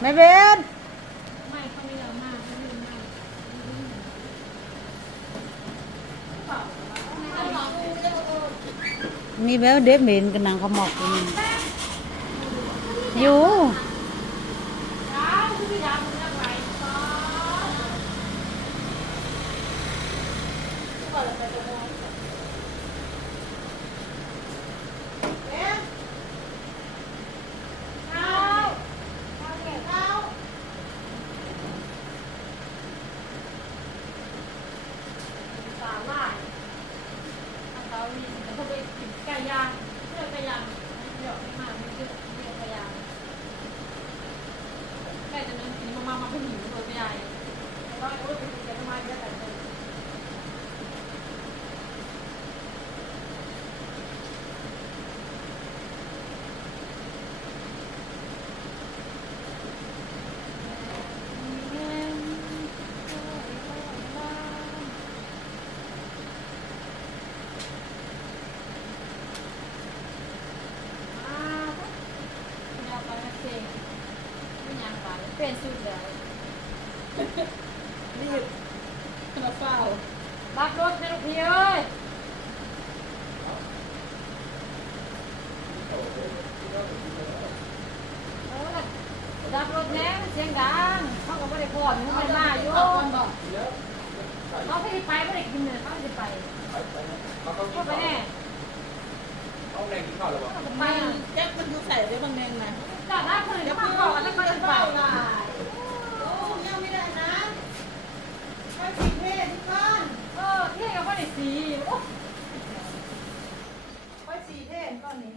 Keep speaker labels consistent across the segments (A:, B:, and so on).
A: แม่เบน
B: ไม่เขาไม่เอามากเขาไม่เอามาก
A: มีแววเด็กเบนกันนางขมอกอยู่นี่อยู่
B: สาหร่ายเขามีเขาไปกินไก่ย่างเลือกไก่ย่างเดี๋ยวไม่มาไม่เลือกเลือกไก่ย่างไก่จะนั้นกินมามามาขึ้นหิวตัวใหญ่แล้วก็โอ้ยไปกินไก่มาเยอะแต่เลย เป็นสุดแล้ว
C: รีบมาเฝ้า
B: รับรถนะลูกพี่เอ้ย รับรถแน่เสียงดังเขาก็ไม่ได้พอดมันไม่มาอยู่
C: เอาคนบอก
B: เขาไม่ได้ไปไม่ได้กินเลยเขาไม่ได้ไป
D: เขาก็กิ
B: เขา
D: น
B: ไป
D: ข้าว
B: แน่
D: เขาแรงกินข้าวหรือเปล่า
B: เขาไป
C: มันแจ็คมันอยู่ใส่ได้บางแนงนะ
B: จากนั้นคนอื่นเขามาก่อนแล้วเขาจะไป
C: โอ้ยังไม่ได้นะไปสิเพศทุกท่าน
B: เออเที่ยวก็ได้สีโอ้
C: ไปสี่เพศก่อนนี่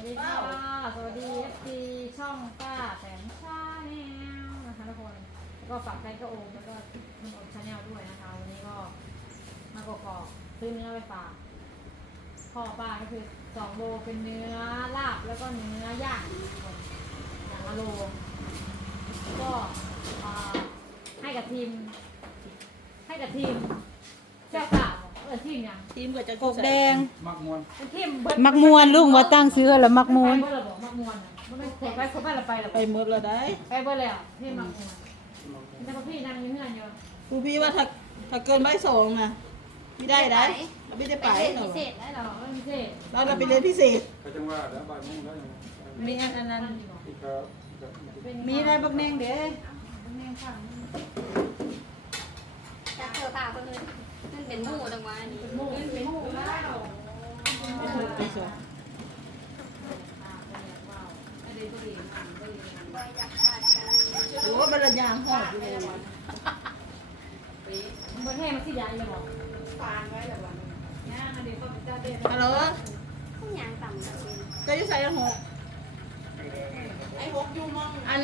B: วัสดีค่ะ สวัสดีเอฟซีช่องป้าแสนชาแนลนะคะทุกคนแล้วก็ฝากใจก็โอมแล้วก็มันโอมชาแนลด้วยนะคะ วันนี้ก็มากอกอกซื้อเนื้อไปฝากพ่อป้าก็คือสองโลเป็นเนื้อลาบแล้วก็เนื้อย่างอย่างละโลก็ให้กับทีม ให้กับทีมเจ้าสา เออทีมยัง
C: ทีมก็จะ
A: กกแดง
D: มักมวน
B: เป็นทีมเบิด
A: มักมวนลุงว่าตั้งชื่อแล้วมักมวน
B: ไปเบิดระบอกมักมวนน่ะมันไม่เคยไปคนบ้านเราไปหรอก
C: ไปหมดแล้วได้
B: ไปเบิดเลยอะที่มักมวนแต่พอพี่นั่งอยืนเงื่อนอยู่
C: ครูพี่ว่าถ้าถ้าเกินใบสองนะไม่ได้ได้เราไม่ได้ไป
B: เล่น
C: หรอ
B: พิเศษได้หรอไม่พิเศษ
C: เราเราไปเรียนพิเศษ
D: ก็จังว่าแล้วบ่ายโมงแล้วยัง
C: มีอันอันนั้น
D: อีกครับครับ
C: มีอะไรบักแนงเด้
E: จะ เจอป่าคนนึงมันเป็นหมูตรงมานี่
B: เป็นเป็นหมูไม่ได้หรอก
C: ไปสอง
B: อันนี้ตัวเองอะตัวเอง
E: บอยากขาดกัน
C: โอ้บรรยางหอดเลย
B: มันแห้งมันสิยายเลยบอกฟางไว้แบบว่าเนี่ยอันนี้ก็จะเด็ด
C: ฮัลโหล
E: ผู้ยางต่ำกันเอง
C: จะยู่ใส่หกไอ้หกยูมองอัน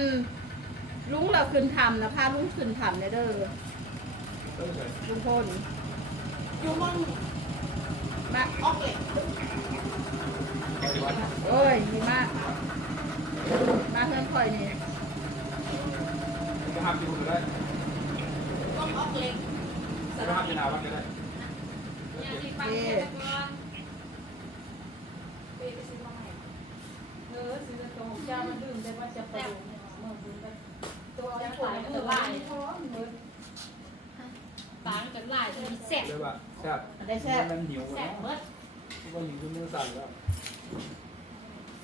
C: ลุงเราขึ้นทำนะพาลุงขึ้นทำเนี่ยเด้อ ลุงพลอยู่มองมาออกเหล็กโอ้ยดีมาก มาเพื่อนคอยนี่
D: จะห้ามอยู่ได้
C: ต้องออกเหล็ก
D: จะห้ามจะหนาวัดก็ได้
B: เนี่ยที่ฟังเทศกรเปไปซื้อมาใหม่เออซื้อตัวของเจ้ามันดื่มได้ว่าจะไปดูเนี่ยเมื่อคืนไปตัวจะหลายตัวหลาย ปางจนหลายจนแสบ
D: เรียกว่าแซ่บ
C: ได้แซ่บ
D: มันหิว
B: แส
D: แล้ว
B: บเบิด
D: ว่าหิวจนมือสั่นแล้ว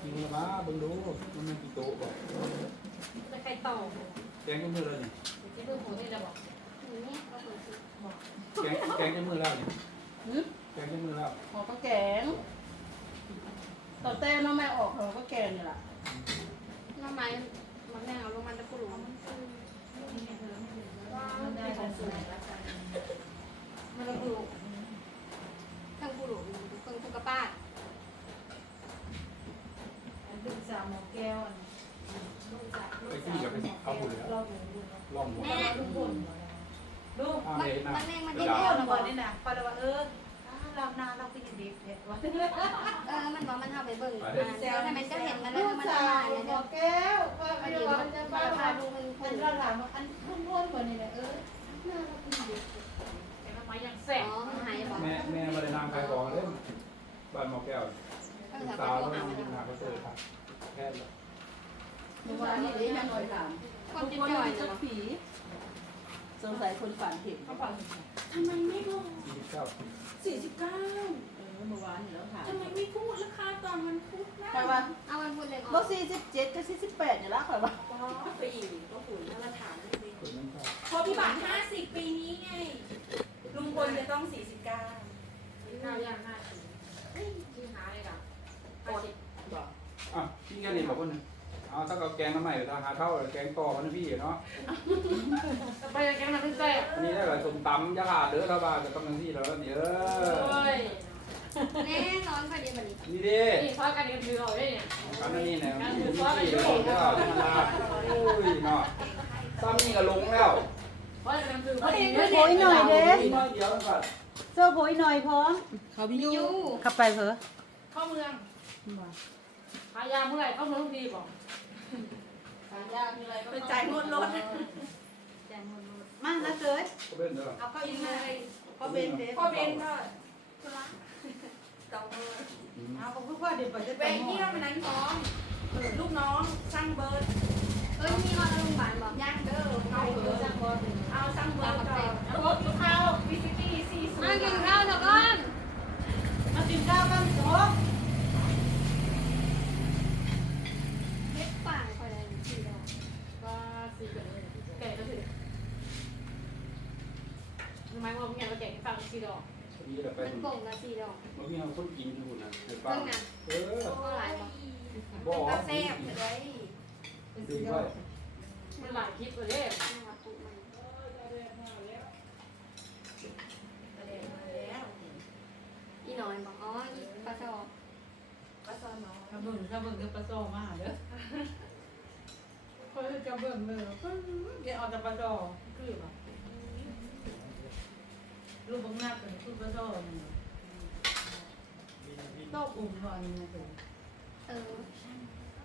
D: หิวแล้วมาเบิ่งดูมันมันกี่โต๊ะบอก
B: จะใครต่อ
D: แกงจนมือแล้วนี่
B: จะเพิ่มหัวได้แล้วบอก
E: นี่ก็คือ
D: แกงแกงจนมือแล้วนี่
C: หืม
D: แกงจนมือแล้ว
C: ออกก็แกงต่อเต้นน้องแม่ออกเขาก็แกงนี่แหละ
E: น้ำไม้มันแม่เอาลงมันจะปลุก
B: มันได้ของสูง
E: มันจะปลุกทั้งปลุกเพิ่งพุกกระป้า
B: ดึกสามหมอแก้ว
D: ไอ้ที่อยากไปเข้าหุ่นเลยลองหัว
E: แม่
B: ทุกคนดู
D: อ้าว
E: มัน
D: เลยนะ
E: มันแม่มัน
D: เดี๋
E: ได้
D: ยว
E: เลี้ยว
C: ก่
E: นะ
C: อนนี่นะพอเราว่าเออเรานาเราไปยินดีเด็ดวะ
E: เออ มันบอกมันเอาไปเบิ่งเดี๋ยวทำไมจะเห็นมันแล้วมันละลายเลยเด้อ
C: แก้วก็
E: มัน
C: ไม่
E: เดี๋ยว
C: ว่า
E: มัน
C: จะ
E: จะ
C: ป้า
E: พา
C: พา
E: ดู
C: ดู
E: มัน
C: มั
E: คุ
C: น
E: ณ
C: เราถามว่าอันพุ่นพุ่นเหมือนนี่แหละเออน่าเราไปยินดี
B: แต่ทำไมยังแส
E: อ๋
B: บ
E: อมันหายบอก
D: แม่แม่มาได้นางขายของเลยบ้านหมอแก้ว
E: เออ
D: ลูก
E: แต่
D: สาว
E: ก็
D: แล้ว
E: หา
D: นั่ง
E: มัน
D: กินหาเขาเจอครับแค่นั้น
C: เมื่อวานนี้ได้ยังหน่อยถาม
E: ความ
C: ทุก
E: จิต
C: คน
E: จ่อย
C: มี
E: นะ
C: จุด
E: วะ
C: ผีสงสัยคนฝันเห็น
B: เขาฟัง
C: ทำไมไม่บอก
D: สี่สิบเก้า
C: สี่สิบเก้า เออเมื่อวานนี่แล้วถาม
E: ทำไมไม่พูดราคาตอนมันพูดนะ
C: แต่ว่า
E: เอาวันพูดเลย
C: บ่สี่สิบเจ็ดกับสี่สิบแปดเนี่ยละค่ะว่า
E: ก็ไปอีกก็หุ่นถ้ามาถามเลย
D: คนนั้นก็
E: พอพี่บาทห้าสิบปีนี้ไง ลุงพลจะต้องสี่สิบเก้า
B: ข้าวย่างห้าสิบชื่อหาเลยกับห้าสิบ
C: บอก
D: อะพี่แค่นี้บอกคนหนึงเอาถ้าเอาแกงมาใหม่ราคาเท่าแกงต่อกันนะพี่เนาะ
B: ไปแกงน้ำพริกแซ่บ
D: อันนี้ได้หลายสมตำยาขาดเด้อถ้าบ้านจะกำลังที่แล้วเดี๋ยว
B: โอ้ย
E: แน่นอนค่ะเดี๋ยววันนี้
D: นี่ดิ
B: นี่ซอยกันกันถือเอาได้เนี่ย
D: กันนั่นนี่เนี่ยมีที่เดี๋ยวเดี๋ยวธรรมดาโอ้ยเนาะซ้ำนี่ก็ลงแล้ว
B: เพราะกันถือพอดี
A: โผล่อีกหน่อยเด้
D: อีกน้อยเดียวก่อน
A: โซ่โผล่อีกหน่อยพร้อม
C: เขาพี่ยู
E: ยู
A: ขับไปเถอะ
B: เข้าเมืองหายาเมื่อไหร่เข้าเมืองดีบอก
C: หายากมีอะไรก็
E: ไปจ่ายงวดรถ
A: มานะเกย
D: ก็เป็นเด้อ
E: เอาเข้าอีกเลย
C: พ่อเบนเด้
E: พ่อเบนก็ ธุระสองมือ
A: เอาของพ่อเดี๋ยวไปจะ
E: ไปเที่ยววันนั้นพร้อมลูกน้องสร้างเบิร์ดเอ้ยมีออนโรงพยาบาลบอกย่างเด้อเอาเบิร์ด
B: จ้างบอล
E: เอาสร้างเบิร์ดก่อนรถข้าววิซิตี้สี่ศูนย์มากินข้าวเถอะก่อน
A: มากินข้าวกันโซ่
E: เล็กป่างคอยเลยสี่ดอก
B: ว่าสี่เกิดเลยแก่ก็ถือทำไมว่ามึงอยากไปแก่ฟังสี่ดอก
D: นี่แหละไป
E: มันโป่งละสี่ ดอก
D: เมื่อกี้เราคนกินอยู่นะเดี๋ยว
E: เพิ่งนะ
D: เออ
E: เท่าไหร่บอก
D: บอก
E: ก็แซ่บเลย
D: ดีไว้
B: มันหลายคลิปเลย
E: อีน้อยบอกอ๋ออีปลาชอบปลาชอบน้อง
A: ถ้าเบิ่งถ้าเบิ่งก็ปลาโซ่มาเด้อเขาจะเบิ่งเลยเดี๋ยวเอาแต่ปลาโซ่คือแบบลูกบังนับเป็นคือปลาโซ่นี่ โต๊ะอุ่มก่อนนี่นะเด้อ
E: เออ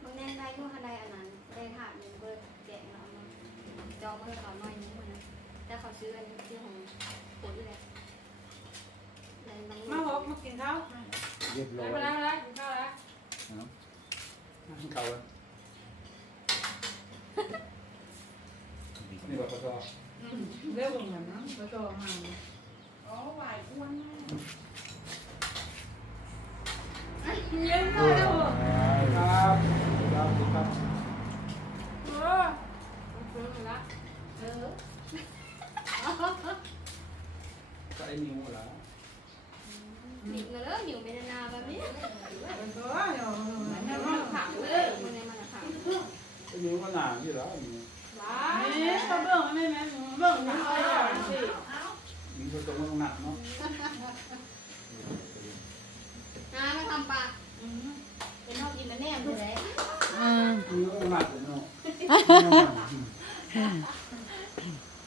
E: บางแนงได้นู่นคันใดอันนั้นได้ถามมันเบิร์ดแจกเรามาจองมาเลยก่อนหน่อยนึงมันนะแต่เขาซื้ออันนี้ซื้อของปวดอยู่แล้วในบาง
A: มาหกมากินข้าว
D: เรียบร้อ
B: ยไปแล้วไปแล้วกินข้าวแล้ว
D: เขาเลยนี่แบบกระสอบ
A: เร็วเหมือนนะปลาโซ่มา
C: อ๋อหวายอ้วนมาก
B: เย็นมากเลย
D: ครับครับครับ
B: เออมันฟื้นแล้ว
E: เออ
D: ใส่นิ้วละ
E: หนิบมาเลยหนิวไม่ได้นาแบบนี้
A: เป็นตัวเดี๋ยวมันจะมา
E: ผักเลยมันในมันผัก
D: ใส่นิ้วก็หนาอยู่ล้วนิ้ว
B: ว้า
A: นี่ก็เบิ่งไม่แม่เบิ่งนะเอาอย่างสิ
D: นิ้วก็ตรงมันหนักเนาะ
E: น้าไม่ทำปลา เป็นนอกกินแล้วแน่เลย
A: อืม
D: นิ้วก็หนักอยู่เนาะ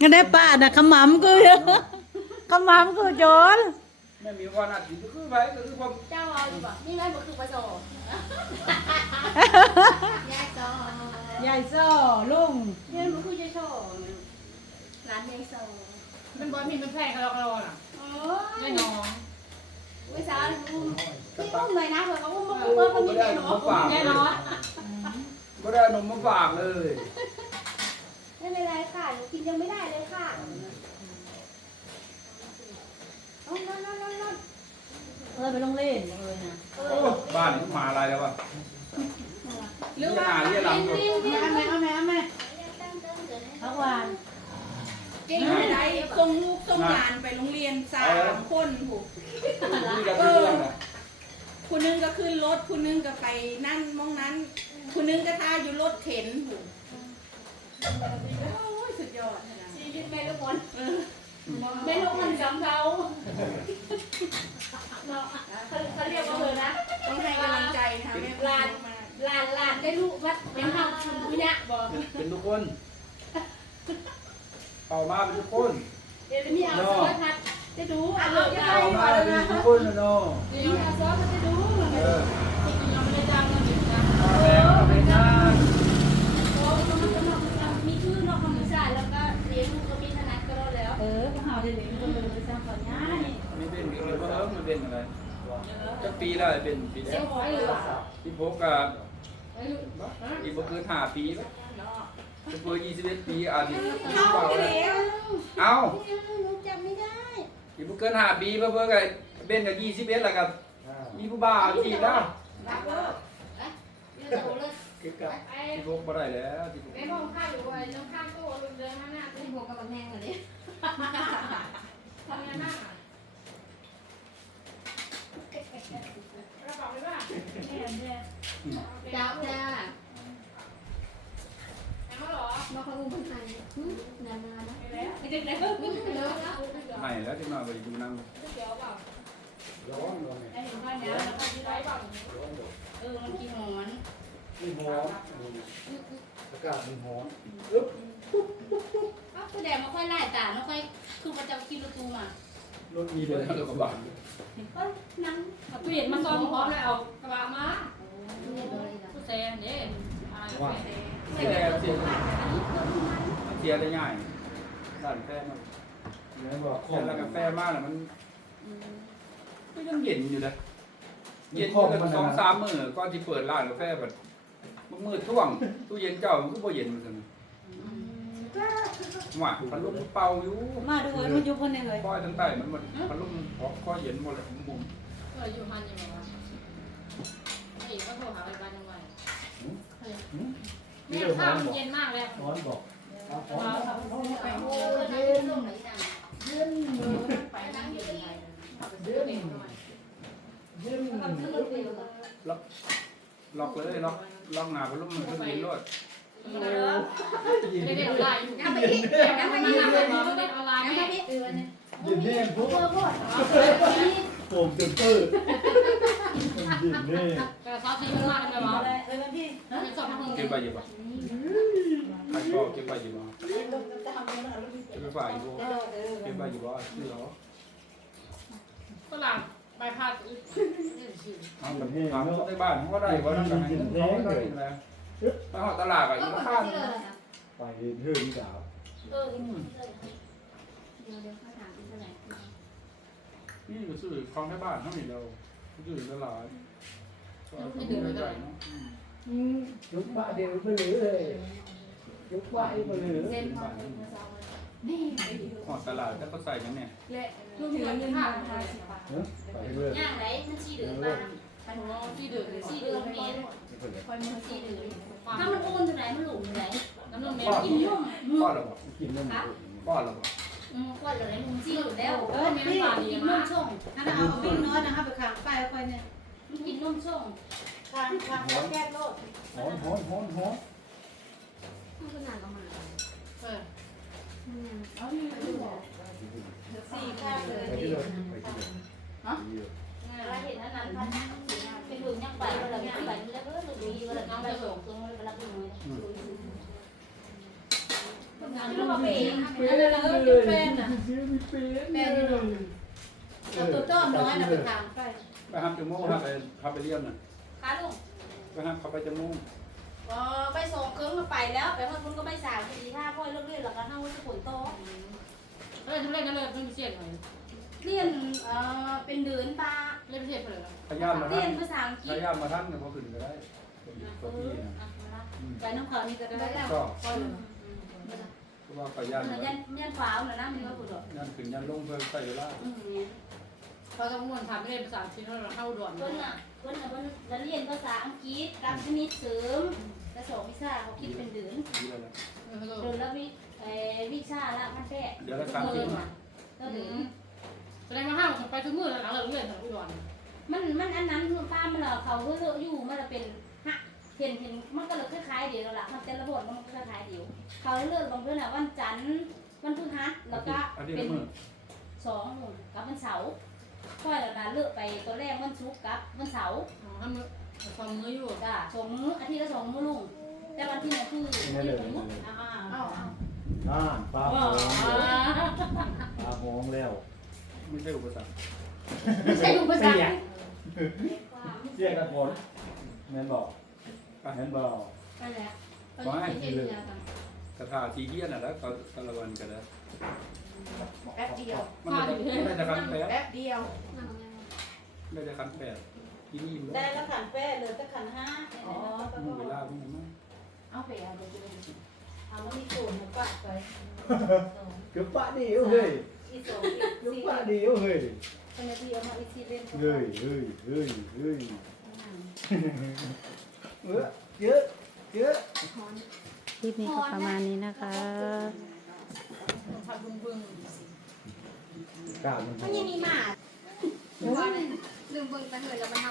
A: งั้นได้ป้าน่ะขมำกูเยอะขมำกูโจร
D: แม่มีว่าหนักอยู่คือไปก็คือความ
E: เจ้าเอาอยู่ป่ะนี่ไงมันคือปลาโจยายโซ
A: ยายโซ่ลุง
E: นี่มันคือยายโซร้านยายโซ
B: มันบอลมีมันแพงกันเราเราน่ะ
E: โอ้
B: ไม่
E: ย
B: น้อง
E: วิสาอุ้ม พี่อุ้มเลยนะเผื่อเขาอุ้มมาอุ้มมาคนนี้
D: ได้
E: เลย
D: นม
E: เนาะ
D: มาฝาก
B: แน่
D: เล
B: นอน
D: ยก็ได้นมมาฝากเลย
E: ไม่เป็นไรค่ะหนูกินยังไม่ได้เลยค่ะนอนนอนนอนนอน
A: เออไปลงเล่นเออนะ
D: โอ้บ้านมาอะไรแล้ววะ
E: หรือว่า
D: เรียกหลังก่อน
A: เอาแม่เอาแม่เอาแม่พักวาน
C: เก่งไม่ได้ส่งลูกส่งหลานไปโรงเรียนสามคนหู
D: กเป็นเรื่องอะ
C: คุณนึง ก็ขึ้นรถคุณนึงก็ไปนั่นมองนั้นคุณนึงก็ท่าอยู่รถเข็นหูโอ้ยสุดยอดนะ
E: ชีวิตแม่ลูกคน
C: เออ
E: แม่ลูกคนจำเราเนาะเขาเขาเรียกว่าเลยนะ
C: ต้องให้กำลังใจนะคะแม่พูดมาก
E: หลานหลานได้ลูกวัดเป็นเฮาชุนกุญะบอก
D: เป็นทุกคนเป่ามาเป็นทุกคน
E: เดี๋ยวมีเอาซอสมาจะดูอะ
C: เอา
E: เอา
C: จะ
E: จะ
C: ไป
E: ไป
D: เป่ามาเป็นทุกคนนะเนาะ
E: มีเอาซอสมาจะดู
D: เออ
B: เราไม่ได้จ้างเงินอีกนะ
D: เอาแล้วเอาไปจ้าง
E: โอ้ก็มันก็มีชื่อนอกคำสั่งแล้วก็เลี้ยงลูกก็มีธนัดก็รอแล้ว
A: เออพวกเราได้เล่นก็เลยไปสร้างก่อนย่านี่
D: ไม่เป็นหรือว่าเออมันเป็นอะไรจะปีแล้วเป็นปีแล้
E: เสียวงหอยเหลือ
D: ที่พกกับอีกบ่เกินห้าปีแล้ว
C: เนาะ
D: จะเปิดยี่สิบเอ็ดปีอาทิตย์
C: เข้า
D: เอา
C: หนูจำไม่ได้
D: อีกบ่เกินห้าปีเพิ่นเพิ่นก็เบนกับยี่สิบเอ็ดแล้วก็ มีผู้บ่าวจีบแล้ว
C: รักเลิก
F: เรื่องโตเลย
G: เก็บกับ
B: ไอ้
D: ที่พกบ่ได้แล้วที่พก
B: ไอ้ห้องข้าอยู่ไอ้ตรงข้างตู้เดินมาหน้า
F: ที่หัวกับแม่งเลย
B: ทำงานหน้าระเป๋าเลยป่ะแอนเนี่ย
F: จ้าจ้า
B: แอนมาหรอ
F: มาเขาอุ้มคนไทยนานๆนะ
B: ไปแล้ว
F: ไม่ได้เลยเลิกแล้ว
D: ให้แล้วที่มาได้ดูนาง
B: เดี๋ยวเปล่า
G: ร้อนร้อนเนี่ย
C: ไอ้เห็นว่าเนี้ยแล้วก็ที่
B: ไป
C: ได้
B: เปล่า
G: ร้อนเดี๋ย
C: เออมันกินหอน
G: มีหอนอากาศมีหอนอึ๊บ
C: ก็แดดไม่ค่อยไล่ตาไม่ค่อยคือประจำกินประตูมาร
G: ถมีเลย
D: แล้วก็บาด
C: ก็นั่ง
B: เอาตู้เย็นมาซ่อมพร้อมเลยเอากระบะมา
F: เลย
B: ผู้แซนเด้อะไร
G: ว่า
D: เสียเสียเสียได้ง่ายด้านแฟมัน
G: ไหนบอกข้อ
D: แต่
G: ม
D: ละกาแฟมากแล้วมัน ก็ยังเย็นอยู่เลยเย็น
G: ข้อ
D: กัน
G: มัน
D: สองสามมื้อก่อนที่เปิดร้านกาแฟแบบมืดท่วงตู้เย็นเจ้ามันก็บ่เย็นเหมือนกันหว่าพัดลมเป่าอยู่
C: มาดูเลยมันอยู่คนหนึ่งเลย
D: คอยทั้งใต้มันมันพัดลมออกคอยเย็นหมดเลยมุม
B: เอออยู่ฮันยังไงวะไอ้ก็โทรหาไปบ้านยังไงแม่ข้าวมันเย็นมากเลย
G: หอนบอกเอาหอนหอนหอน
F: โอ้ยเย็นลงไหนจัง
G: เย็น
C: ไปนั่งอยู่ยังไง
G: เย็นเย็น
D: ล็อกเลยล็อกล็อกหนาพัดลมมันขึ้นเย็นรวด
B: เด็กเด็กออนไลน์
F: ยังไม่พี่ยังไม่
B: มา
F: พี่
B: หา
F: เล
B: เด็
F: ย
B: กเด็กออนไลน์
F: ยัง
B: แม่
F: ไม่พี่เออเนี่ย
G: เย็นแน่ปุ๊บ
F: เออพ่อ
G: โป่งเต็มเตอร์เย็นแน่
B: กระซอสที่มันมากเลยมั้ง
C: เลยเออวันที่
B: เป็นสดทั้งหมด
D: เก็บไปอยู่ปะใครก็เก็บไปอยู่ปะ
C: จะทำยังไงลูกพี่
D: เก็บไปฝ่ายอยู่
C: เออเออ
D: เก็บไปอยู่ปะชื่อเหรอ
B: ฝรั่ง ใบพัด
D: ถามถามคนในบ้านเขาก็ได้ว่านั่นไงเขาก็ได้อะไรไปหอตลาดอะอีกข้าง
G: ไปเฮือนสาว
F: เออเดี๋ยวเดี๋ยวเขาถามเป็นเท่าไหร่
D: นี่ก็ซื้อของในบ้านเขามีเราซื้อตลาดก็ไม่ได้เนาะ
G: ยุกบ้าเดียวไปเหลือเลยยุกบ้าไปเหลือ
F: เซ็นพอเป็นภาษานี่
D: หอตลาดแล้วก็ใส่ยังเนี่ย
B: และลูกเหนือที่ผ่านมา
G: ไปเรื่อย
F: ย่างไหนมันชีเดือดบ้าง
B: พันหัวที่เดือด
F: ชีเดือดเมียน
B: คอยมือ
F: ชี
B: ที่
F: เดื
B: เดื
F: อ
B: อ
F: ด
B: ด
F: ถ้ามันอ้วนที่ไหนมันหลุมที่ไหน
B: น้ำนมแม่
F: กินนุ่ม
D: ป้อนเราบอก
G: กินนม
D: ป้อนเราบอก
F: อืมก้อนอะไรลุงชีอยู่แล้ว
B: เออแม่ปลาดี
F: กิน
B: มา
F: นุ่
B: ก
F: มช่อง
C: ถ้าเอาวิ่งน้อยนะครับไปขังไปคอยเนี่ย
F: มันกินนุ่มช่อง
C: ทางทางแก้โลด
G: หอนหอนหอนหอน
F: มันก็นานประมาณ
B: เออ
C: เอานี่ดูบอกสี่ข้างเลย
G: ไปที่เลยไปที่เลย
F: เราเห็นอันนั้นพันเป็นหลุมยังไปเวลายังไปแล้วก็หลุมดีเวลาน้องไปส่งตรงเวลาเป็นหน่วยงานเราไปเอง
C: นั่นแหละเออเป็นอะ
G: เสียมีเป็น
C: แม่นี่หรอเอาตัวต้อมน้อยนะไปขังไป
D: ไปห้ามจมูกห้ามไปห้ามไปเลี้ยงน่ะ
F: ค่ะลุง
D: ไปห้ามเขาไปจมูก
F: อ๋อไปส่งเครื่องก็ไปแล้วไปเมื่อคุณก็ไปสาวทีท่าพ่อยเลิกเรียนแล้วก็เข้าวัดผลโต
B: เออทำเล่นนั่นเลยต้องพิเศษหน่อย
F: เรียนเอ่อเป็นเดือนปลา
B: เล่นพิเศษไปเลย
D: พยายามมา
F: เรี
D: ท่าย
F: น
D: น
F: ภาษาอังกฤ
D: พ
F: ษ
D: ยายามมาท่านเขาขึ้นก็ได้ตัวพี่นะ
C: ไปน้ำเขานี่ก็ได้แล้ว
D: ก็
B: ก็เลย
D: เพราะว่าพยายาม
F: ยันยันฟ้าวนะนะมันก็ปุดดอก
D: ยันขึ้นยันลงเพื่อใส่เวลา
F: อืม
B: พอต้องม้วนทำไม่ได้ภาษาจีนเราเข้าด่วน
F: เพิ่นน่ะเพิ่นน่ะเพิ่นจะเรียนภาษาอังกฤษกับคณิตเสริมและสองวิชาเขาคิดเป็นเดือน
D: ดีแล้วนะ
B: เออ
F: เดือนละวิเอ่อวิชาละพันแปด
D: เดี๋ยวละสามสิบ
F: ก็เดือน
B: แสดงว่าห้ามไปทุกมื้อหลังเราเรียนทางอุดร
F: มันมันอันนั้นป้ามันเหรอเขาก็เลอะอยู่มันจะเป็นฮะ เห็นเห็นมันก็เลยคล้ายๆเดียวล่ะมันเป็นระบบมันก็คล้ายๆเดียว เขาเลือกบางเพื่อนอะวันจันทร์วันพฤหัสแล้วก็
D: อันนี้
F: เป็น
D: ละมือ
F: สองหนึ่งกับวันเสาร์ค่อยแล้วนะเลือกไปตัวแรกวันศุกร์กับวันเสาร์
B: ห้ามมือฟังมืออยู่
F: จ้าสองมื้ออาทิตย์ละสองมื้อลุงแต่วันที่หนึ่งคือ
G: นี่เลย
F: มื้อ
C: อ่า
F: เอาเอา
G: น่านปลาหงปลาหงแล้ว
D: ไม่ใช่อุปสรรค
F: ไม่ใช่อยู่ภาษา
G: เสียกันผลแม่นบอก แม่นบอก
F: ไปแล้วตอนนี้เห็นยาต่าง
D: กระถาสีเฮียน่ะแล้วก็ตะละวันกันแล้ว
C: แป๊บเดียว
D: มันไม่ได้คันแปด
C: แป๊บเดียว
F: นั่งยัง
D: ไม่ได้คันแปดกินอิ่ม
C: ได้แล้วขันแป้เลยจะขันห้า
D: มือไป
B: เพเอาไปเลยเอาแล้วมีสูตรมาปะไป
G: Cứ bạn đi yêu người
B: อีสอง
G: Cứ bạn đi yêu người
B: ทำไมที่เอามาอีซีเล่น
G: Người, người, người, người Ứa, chứ, chứ
F: คลิปนี้ก็ประมาณนี้นะคะ
B: ผัดบึ้งบึ้ง
G: Cả mình
E: มันยังมีหมาลืมเบิ่งแต่เหินแล้วมันทำ